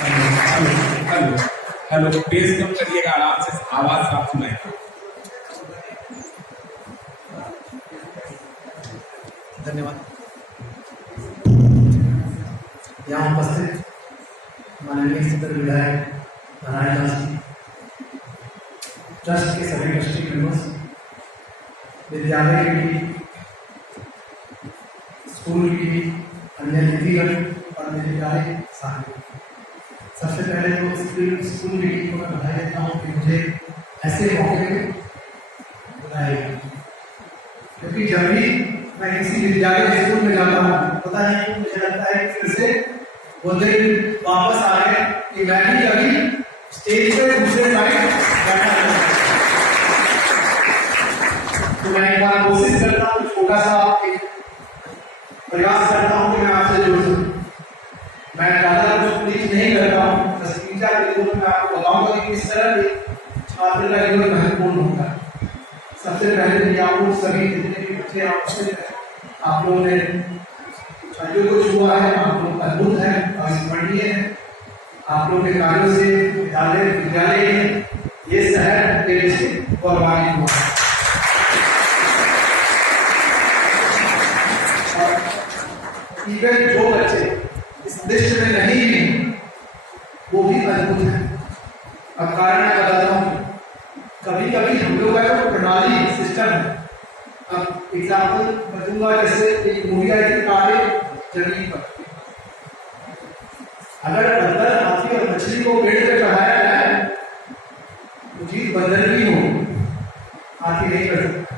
Hello hello, base कम करिएगा, आराम से आवाज साफ सुनाई। धन्यवाद। यहाँ उपस्थित माननीय सदर विधायक नारायण दास जी, ट्रस्ट के सभी ट्रस्टी मेंबर्स, विद्यालय की टीम, स्कूल की अन्य निधिगण और मेरे प्यारे साथी, सबसे पहले तो स्कूल की टीम को मैं बधाई देता हूँ कि मुझे ऐसे मौके पे बुलाया गया, क्योंकि जब भी मैं किसी विद्यालय स्कूल में जाता हूँ, पता नहीं क्यों मुझे लगता है कि फिर से वो दिन वापस आ गए कि मैं भी कभी स्टेज पे दूसरे साइड बैठा हूँ। तो मैं एक बार कोशिश करता हूँ, छोटा सा प्रयास करता हूँ कि मैं आपसे जुड़ सकूं। मैं ज्यादा कुछ प्लीज नहीं करता हूँ, बस 3-4 मिनट में आपको बताऊंगा कि किस तरह छात्र का जीवन महत्वपूर्ण होता है। सबसे पहले आप लोग सभी जितने भी बच्चे आप लोगों ने जो कुछ हुआ है, आप लोग अद्भुत है, अविस्मरणीय है। आप लोग के कार्यों से विद्यालय ये शहर के लिए गौरवान्वित हुआ है। इवन जो बच्चे इस लिस्ट में नहीं है वो भी अद्भुत है। अब कारण मैं बताता हूँ, कभी कभी हम लोग का जो प्रणाली सिस्टम है, अब एग्जाम्पल बताऊंगा, जैसे एक मूवी आई थी काले जमीन पर, अगर बंदर हाथी और मछली को पेड़ पे चढ़ाया जाए तो जीत बंदर की हो, हाथी नहीं कर सकता।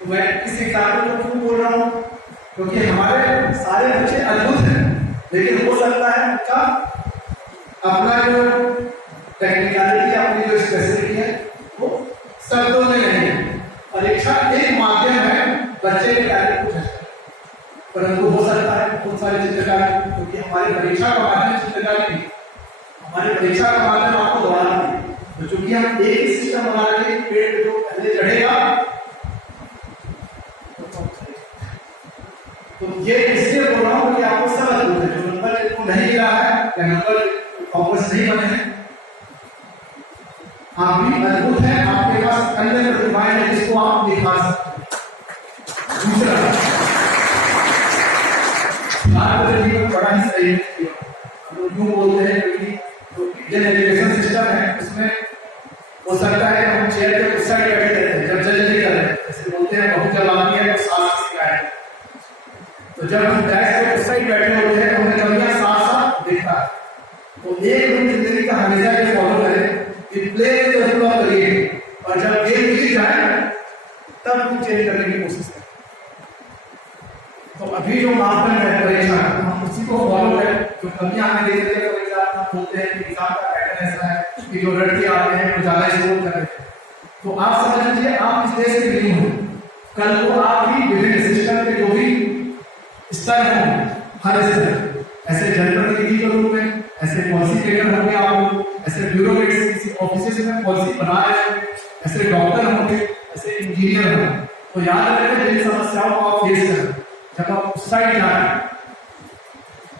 तो मैं इस एग्जाम्पल को क्यों बोल रहा हूँ, क्योंकि हमारे सारे बच्चे अद्भुत हैं, लेकिन हो सकता है उनका अपना जो टेक्निकलिटी, अपनी जो स्पेशलिटी है वो शब्दों में नहीं है। परीक्षा एक माध्यम है बच्चे के टैलेंट को जज करने, परंतु हो सकता है बहुत सारे चित्रकारी, क्योंकि हमारी परीक्षा का माध्यम चित्रकारी नहीं, हमारी परीक्षा का माध्यम आपको दौड़ाना है। तो चूंकि हम एक ही सिस्टम बना के पेड़ पे जो पहले चढ़ेगा, तो ये इसलिए बोल रहा हूँ कि आपको सब अद्भुत है। जो नंबर को नहीं मिला है या नंबर फोकस नहीं बने हैं, आप भी अद्भुत हैं, आपके पास अन्य प्रतिभाएं हैं जिसको आप दिखा सकते हैं। दूसरा, भारत जीवन बड़ा ही सही है। हम लोग यूं बोलते हैं कि जो इंडियन एजुकेशन सिस्टम है उसमें हो सकता है हम चेयर पे उस साइड बैठे रहते हैं, जब जज नहीं कर रहे, जैसे बोलते हैं बहुत जवानी है तो सास सिखाए, तो जब हम डेस्क पे उस साइड बैठे होते हैं तो हमें कमियां साफ साफ दिखता है। तो एक रूल जिंदगी का हमेशा ये फॉलो करें कि प्ले जरूर आप करिए, और जब गेम जीत जाए तब हम चेंज करने की कोशिश करें। तो अभी जो मापदंड है परीक्षा, हम उसी को फॉलो करें। जो कमियां हमें देखते हैं तो एग्जाम हम बोलते हैं कि एग्जाम का पैटर्न ऐसा है कि जो लड़के आते हैं वो ज्यादा स्कोर कर लेते हैं। तो आप समझ लीजिए आप इस देश के लिए हो, कल को आप भी विभिन्न सिस्टम के जो भी स्तर है, हर स्तर ऐसे जनप्रतिनिधि के रूप में, ऐसे पॉलिसी मेकर होंगे आप लोग, ऐसे ब्यूरोक्रेट्स किसी ऑफिस में पॉलिसी बना रहे हैं, ऐसे डॉक्टर होंगे, ऐसे इंजीनियर होंगे। तो याद रखें जिन समस्याओं को आप फेस करें जब आप उस साइड जाए,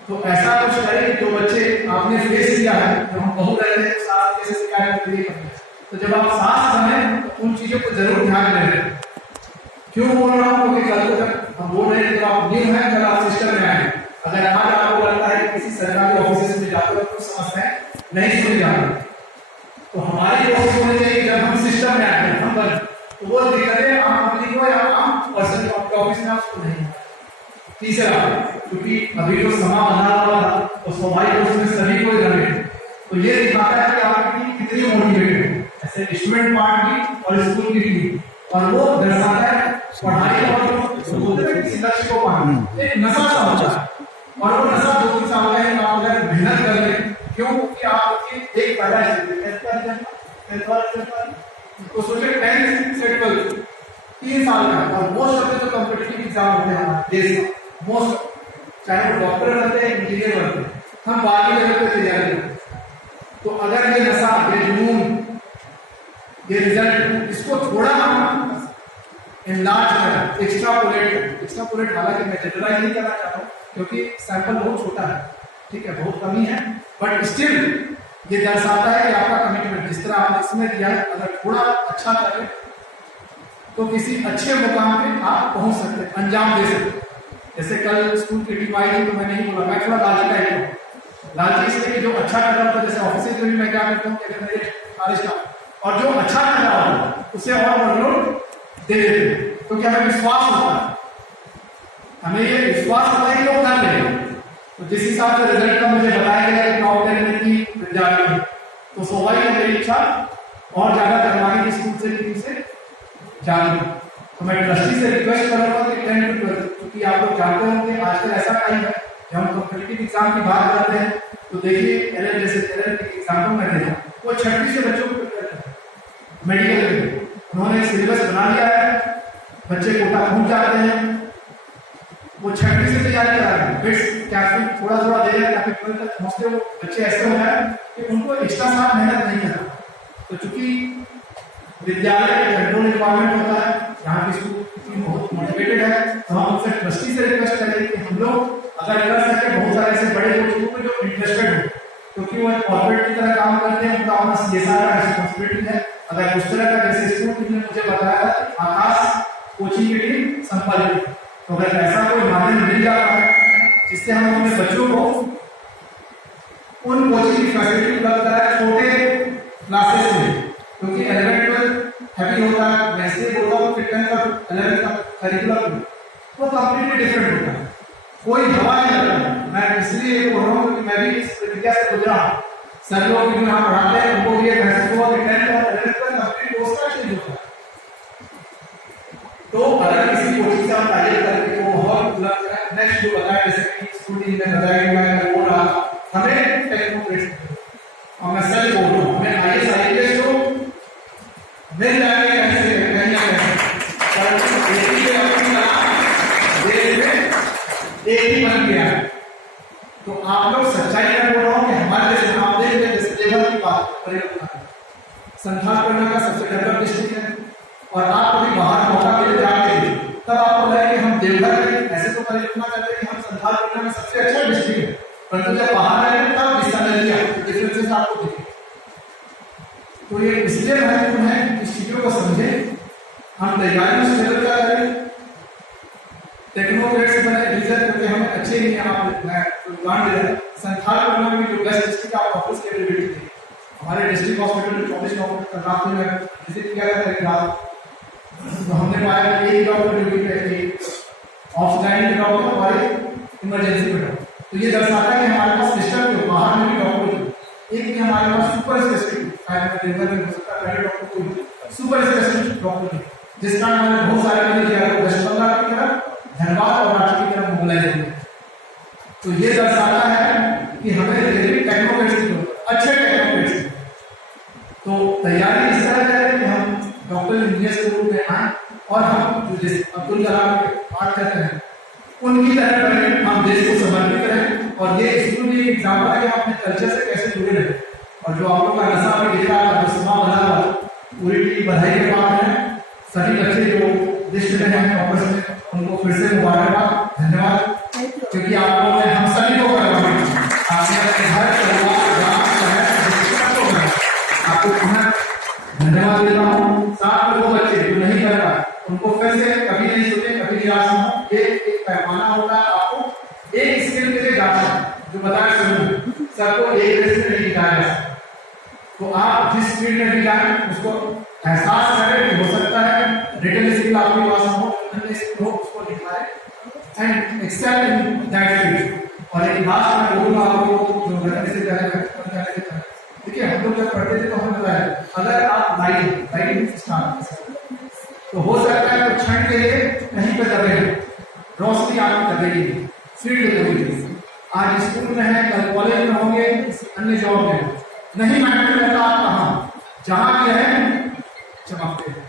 तो ऐसा कुछ करें जो बच्चे आपने फेस किया है। जब हम बहुत रहते हैं साथ कैसे शिकायत करते हैं, तो जब आप साथ बने तो उन चीजों को जरूर ध्यान में रखें। क्यों बोल रहा हूँ, क्योंकि कल को जब हम बोल रहे हैं, जब आप न्यू हैं, जब आप सिस्टम में आए, अगर आज आपको लगता है कि किसी सरकारी ऑफिस में जाते हो तो समस्याएं नहीं सुनी जा रही, तो हमारी कोशिश होनी चाहिए जब हम सिस्टम में आते हैं, हम बन तो वो दिक्कतें आम पब्लिक को या आम पर्सन ऑफिस में आपको नहीं। तीसरा, क्योंकि अभी जो समा बना हुआ था तो स्वाभाविक रूप से सभी को लगे, तो ये दिखाता है कि आपकी कितनी मोटिवेटेड है, ऐसे स्टूडेंट पार्ट भी और स्कूल की टीम, और वो दर्शाता है पढ़ाई और किसी लक्ष्य को पाना। एक नशा सा होता है, और वो नशा 2-3 साल का है, आप अगर मेहनत कर लें, क्यों कि आपकी एक पहला तो सोचे 10th से 12th 3 साल का, और मोस्ट ऑफ जो कॉम्पिटिटिव एग्जाम होते हैं हमारे देश में, मोस्ट चाहे वो डॉक्टर रहते हैं, इंजीनियर रहते हैं, हम बाकी लेवल पे तैयारी करते हैं। तो अगर ये नशा, ये जुनून, ये रिजल्ट, इसको थोड़ा हम इनलार्ज करें, एक्स्ट्रापोलेट, हालांकि मैं जनरलाइज नहीं करना चाहता हूँ क्योंकि सैंपल बहुत छोटा है, ठीक है, बहुत कमी है, बट स्टिल ये दर्शाता है कि आपका कमिटमेंट जिस तरह आपने इसमें दिया है, अगर थोड़ा अच्छा करें तो किसी अच्छे मुकाम पे आप पहुंच सकते हैं, अंजाम दे सकते हैं। जैसे कल स्कूल की टीम आई थी तो मैं नहीं बोला, मैं थोड़ा लालची टाइप हूँ। लालची इसलिए कि जो अच्छा कर रहा होता है, जैसे ऑफिस में भी मैं क्या करता हूँ कि अगर मेरे सारे स्टाफ और जो अच्छा कर रहा हो उसे और वर्कलोड दे देते हैं, तो क्या हमें विश्वास होता है, हमें ये विश्वास होता है कि वो कर लेंगे। तो जिस हिसाब से रिजल्ट का मुझे बताया गया कि टॉप 10 में 3 विद्यार्थी हैं, तो स्वाभाविक है मेरी इच्छा और ज्यादा करवाने की स्कूल से टीम से जानी। तो मैं ट्रस्टी से रिक्वेस्ट करूंगा कि 10 to 12, क्योंकि आप लोग जानते होंगे आजकल ऐसा टाइम है जब हम कॉम्पिटिटिव एग्जाम की बात करते हैं तो देखिए एलएल जैसे एलएल के एग्जाम्पल में दे रहा हूं, वो 6वीं से बच्चों को प्रिपेयर करते हैं मेडिकल में। उन्होंने एक सिलेबस बना लिया है, बच्चे कोटा पहुंच जाते हैं, वो 6वीं से तैयारी करा रहे हैं, फिर क्या थोड़ा थोड़ा दे रहे हैं ताकि 12 तक पहुंचते वो बच्चे ऐसे हो जाए कि उनको एक्स्ट्रा साथ मेहनत नहीं करना। तो चूंकि विद्यालय कंट्रोल एनवायरमेंट होता है, यहाँ की स्कूल बहुत मोटिवेटेड है, तो हम उनसे ट्रस्टी से रिक्वेस्ट करेंगे कि हम लोग अगर कर सके बहुत सारे ऐसे बड़े लोग जो इंटरेस्टेड हो, क्योंकि वो कॉर्पोरेट की तरह काम करते हैं, उनका अपना सीएसआर का रिस्पॉन्सिबिलिटी है। अगर उस तरह का जैसे स्कूल ने मुझे बताया आकाश कोचिंग के लिए संपर्क, तो अगर ऐसा कोई माध्यम मिल जाता है जिससे हम अपने बच्चों को उन कोचिंग की फैसिलिटी उपलब्ध कराए छोटे क्लासेस में, क्योंकि 11-12 हैवी होता है, मैं इसलिए बोल रहा हूँ कि 10 का 11 का करिकुलम वो कंप्लीटली डिफरेंट होता है, कोई हवा नहीं लगता। मैं इसलिए बोल रहा हूँ कि मैं भी इस प्रक्रिया से गुजरा हूँ। सर लोग जो यहाँ पढ़ाते हैं उनको भी महसूस हुआ कि 10 और 11 का कंप्लीट कोर्स का चेंज होता है। तो अगर किसी कोचिंग से आप तारीफ करके वो बहुत नेक्स्ट जो बताया, जैसे कि स्कूलिंग में बताया कि मैं बोल रहा हमें टेक्नोक्रेट्स और मैं सच बोल रहा हूँ, हमें आईएएस आईपीएस को मिल जाएंगे कैसे कहीं ना कहीं एक ही बन गया है। तो आप लोग सच्चाई में बोल रहा हूँ कि हमारे जैसे आप देख रहे जैसे लेवल की बात परिवर्तन संथाल करने का सबसे डेवलप डिस्ट्रिक्ट है, और आप कभी बाहर मौका मिले जाके तब आपको लगे कि हम देवघर में ऐसे तो परिकल्पना करते हैं कि हम संथाल करने में सबसे अच्छा डिस्ट्रिक्ट है, परंतु जब बाहर आए तब डिफरेंसेस आपको दिखे। तो ये इसलिए महत्वपूर्ण है कि चीजों को समझे, हम तैयारियों से लेकर क्या करें, टेक्नोक्रेट्स बने रीजन, क्योंकि हमें अच्छे नहीं आप उदाहरण दे रहे हैं संथाल करने में जो बेस्ट डिस्ट्रिक्ट आप ऑफिस की एबिलिटी थी, हमारे डिस्ट्रिक्ट हॉस्पिटल पब्लिक हॉस्पिटल रात में विजिट किया गया था रात, तो हमने पाया कि एक डॉक्टर ड्यूटी पे एक ऑफलाइन डॉक्टर और एक इमरजेंसी में डॉक्टर। तो ये दर्शाता है कि हमारे पास सिस्टम के बाहर में भी डॉक्टर, एक भी हमारे पास सुपर स्पेशलिस्ट डॉक्टर को सुपर स्पेशलिस्ट डॉक्टर, जिसका हमारे बहुत सारे मरीज वेस्ट बंगाल की तरफ, धनबाद और राज्य की तरफ मोबिलाइज हुए। तो ये दर्शाता है कि हमें टेक्नोक्रेट्स की अच्छे टेक्नोक्रेट्स, तो तैयारी इस तरह करें कि हम डॉक्टर इंजीनियर्स के रूप में आए और हम जो अब्दुल कलाम की बात करते हैं उनकी तरह करें, हम देश को समर्पित करें। और ये स्कूल भी एग्जाम्पल है कि हम अपने कल्चर से कैसे जुड़े रहे। और जो आप लोग का नशा में दिख रहा है, जो समा बना हुआ पूरी टीम बधाई के बाद है, सभी बच्चे जो लिस्ट में हैं ऑफिस में, उनको फिर से मुबारकबाद, धन्यवाद, क्योंकि आप लोगों ने हम सभी को करवाया, आपने अपने घर परिवार गाँव शहर आपको पुनः धन्यवाद देता हूँ। साथ में वो बच्चे जो नहीं कर पाए उनको फिर से कभी नहीं सोचे, कभी निराश न हो। ये एक पैमाना होता है, आपको एक स्किल के लिए जाना जो बताया शुरू सबको एक रेस में नहीं जाया जा सकता। तो आप जिस फील्ड में भी जाए उसको एहसास करें कि हो सकता है रिटन स्किल आपके पास हो, अन्य स्किल हो, उसको दिखाएं and excel in that field. और एक लास्ट में बोलूंगा आपको जो रिटन स्किल है, देखिए हम लोग जब पढ़ते थे तो हमें बताया अगर आप लाइट स्टार्ट तो हो सकता है कुछ क्षण के लिए कहीं पे दबे रोशनी आपकी दबेगी, फील्ड दबेगी। आज स्कूल में है, कल कॉलेज में होंगे, अन्य जॉब में नहीं मैटर करता आप कहाँ, जहाँ भी है चमकते हैं।